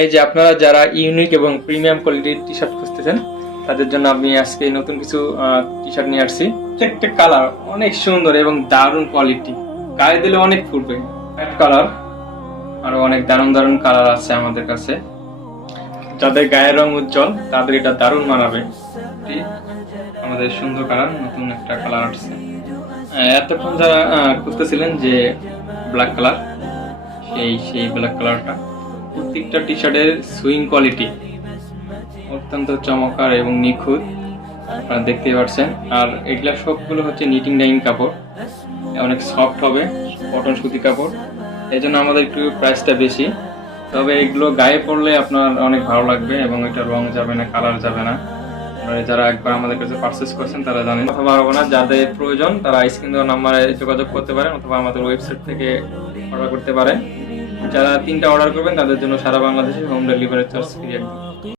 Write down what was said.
এই যে আপনারা যারা ইউনিক এবং প্রিমিয়াম কোয়ালিটির টি শার্ট খুঁজতেছেন তাদের জন্য আমি আজকে নতুন কিছু টি শার্ট নিয়ে আসছি। প্রত্যেকটা কালার অনেক সুন্দর এবং দারুণ কোয়ালিটি, গায়ে দিলে অনেক ফুটবে। হোয়াইট কালার আরো অনেক দারুণ দারুণ কালার আছে আমাদের কাছে। যাদের গায়ের রং উজ্জ্বল তাদের এটা দারুণ মানাবে। আমাদের সুন্দর কালার, নতুন একটা কালার আসছে। এতক্ষণ যারা খুঁজতেছিলেন যে ব্ল্যাক কালার, সেই ব্ল্যাক কালারটা, প্রত্যেকটা টি শার্টের সুইং কোয়ালিটি অত্যন্ত চমৎকার এবং নিখুঁত, আপনারা দেখতেই পাচ্ছেন। আর এগুলা সবগুলো হচ্ছে নিটিং ডাইং কাপড়, অনেক সফট হবে, কটন সুতি কাপড়, এই জন্য আমাদের একটু প্রাইসটা বেশি। তবে এগুলো গায়ে পরলে আপনার অনেক ভালো লাগবে এবং এটা রং যাবে না, কালার যাবে না। যারা একবার আমাদের কাছে পারচেস করছেন তারা জানেন। কথা বাড়াবো না, যাদের প্রয়োজন তারা স্ক্রিন দেওয়া নাম্বারে যোগাযোগ করতে পারেন অথবা আমাদের ওয়েবসাইট থেকে অর্ডার করতে পারেন। যারা 3টা অর্ডার করবেন তাদের জন্য সারা বাংলাদেশে হোম ডেলিভারি চার্জ ফ্রি একদম।